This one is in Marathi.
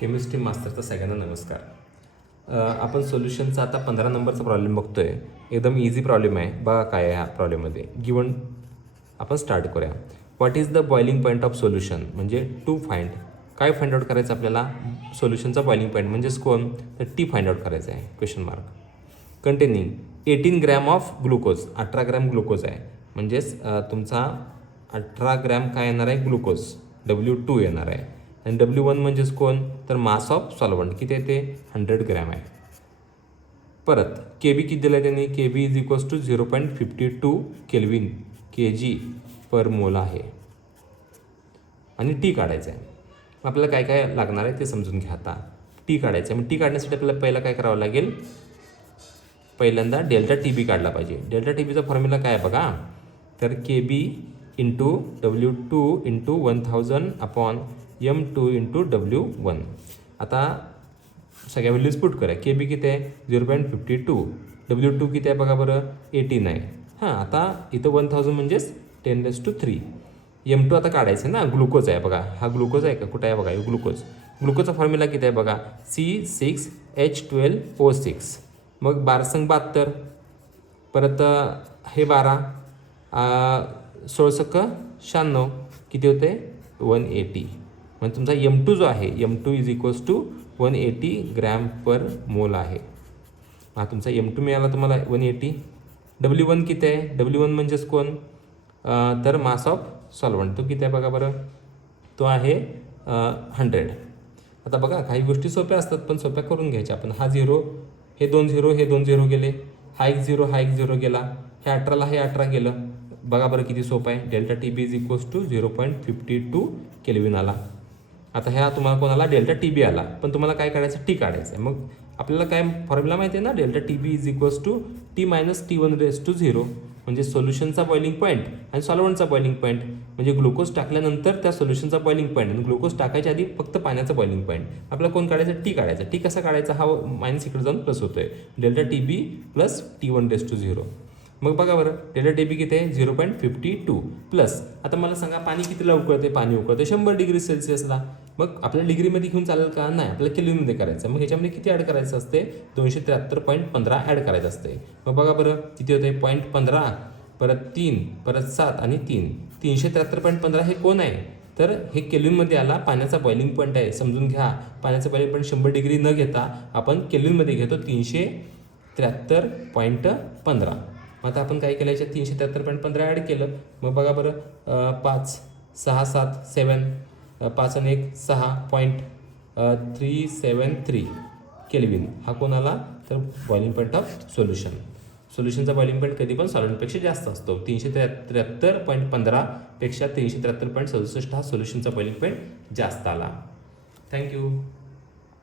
केमिस्ट्री मास्टरचा सगळ्यांना नमस्कार. आपण सोल्युशनचा आता 15 नंबरचा प्रॉब्लेम बघतोय. एकदम इझी प्रॉब्लेम आहे. बघा काय आहे ह्या प्रॉब्लेममध्ये गिवन. आपण स्टार्ट करूया. What is the boiling point of solution, म्हणजे टू फाइंड. काय फाइंड आउट करायचं आपल्याला? सोल्युशनचा बॉइलिंग पॉईंट म्हणजेच कोण? तर टी फाइंड आउट करायचं आहे. Question mark. Containing 18 gram of glucose. 18 gram glucose आहे, म्हणजेच तुमचा 18 ग्रॅम काय येणार आहे? ग्लुकोज. W2 येणार आहे. आणि W1 म्हणजेच कोण? तर मास ऑफ सॉल्वंट किती आहे ते? 100 ग्रॅम आहे. परत KB किती दिलं आहे त्यांनी? KB is equals to 0.52 kelvin kg per mole आहे. आणि टी काढायचं आहे. आपल्याला काय काय लागणार आहे ते समजून घ्या. आता टी काढायचं आहे. मग टी काढण्यासाठी आपल्याला पहिला काय करावं लागेल? पहिल्यांदा डेल्टा TB काढला पाहिजे. डेल्टा TBचा फॉर्म्युला काय आहे बघा. तर KB into W2 into 1000 upon M2 into W1. आता सगळ्या व्हॅल्यूज पुट करा. KB किती आहे? 0.52. W2 किती आहे बघा बरं? 18 आहे. हां, आता इथं 1000 म्हणजेच 10⁻³ M2 आता काढायचं ना. ग्लुकोज आहे बघा. हा ग्लुकोज आहे का? कुठं आहे बघा? ग्लुकोज. ग्लुकोजचा फॉर्म्युला किती आहे बघा? C6H12O6. मग 12×72. परत हे 12 16×96 किती होते? 180. म्हणजे तुमचा M2 जो आहे, M2 is equals to 180 gram per mole आहे. हा तुमचा M2 मिळाला तुम्हाला 180. W1 किती आहे? W1 म्हणजेच कोण? तर मास ऑफ सॉल्वंट. तो किती आहे बघा बरं? तो आहे 100. आता बघा काही गोष्टी सोप्या असतात, पण सोप्या करून घ्यायच्या आपण. हा 0, हे 2 0, हे 2 0 गेले. हा 1 0, हा 1 0 गेला. हे 18ला हे 18 गेलं. बघा बरं किती सोपं आहे. Delta TB is equals to 0.52 kelvin आला. आता ह्या तुम्हाला कोणाला? डेल्टा TB आला. पण तुम्हाला काय काढायचं? टी काढायचं आहे. मग आपल्याला काय फॉर्म्युला माहिती आहे ना? Delta TB is equals to T minus T1⁻0. म्हणजे सोल्युशनचा बॉइलिंग पॉईंट आणि सॉल्वंटचा बॉइलिंग पॉईंट. म्हणजे ग्लुकोज टाकल्यानंतर त्या सोल्युशनचा बॉइलिंग पॉईंट आणि ग्लुकोज टाकायच्या आधी फक्त पाण्याचा बॉइलिंग पॉईंट. आपल्याला कोण काढायचं? टी काढायचा. टी कसा काढायचा? हा मायनस इकडे जाऊन प्लस होतोय. Delta TB plus T1⁻0. मग बघा बरं डेल्टा TB किती आहे? 0.52 प्लस. आता मला सांगा पाणी कितीला उकळते? पाणी उकळते 100 डिग्री सेल्सिअसला. मग आपल्याला डिग्रीमध्ये घेऊन चालेल का? नाही, आपल्याला केल्विनमध्ये करायचं. मग ह्याच्यामध्ये किती ॲड करायचं असते? 273.15 ॲड करायचं असते. मग बघा बरं किती होते? 0.15 परत 3 परत 7 आणि 3 373.15. हे कोण आहे? तर हे केल्विनमध्ये आला. पाण्याचा बॉइलिंग पॉईंट आहे, समजून घ्या. पाण्याचा बॉइलिंग पॉईंट 100 डिग्री न घेता आपण केल्विनमध्ये घेतो 373.15. आता आपण काय केलं? याच्यात 373.15 ॲड केलं. मग बघा बरं 5 6 7 7 5 आणि 1 6.373 केल्विन. हा कोण आला? तर बॉइलिंग पॉईंट ऑफ सोल्युशन. सोल्युशनचा बॉइलिंग पॉईंट कधी पण सॉल्वंटपेक्षा जास्त असतो. 373.15 पेक्षा 373.67 हा सोल्युशनचा बॉइलिंग पॉईंट जास्त आला. थँक्यू.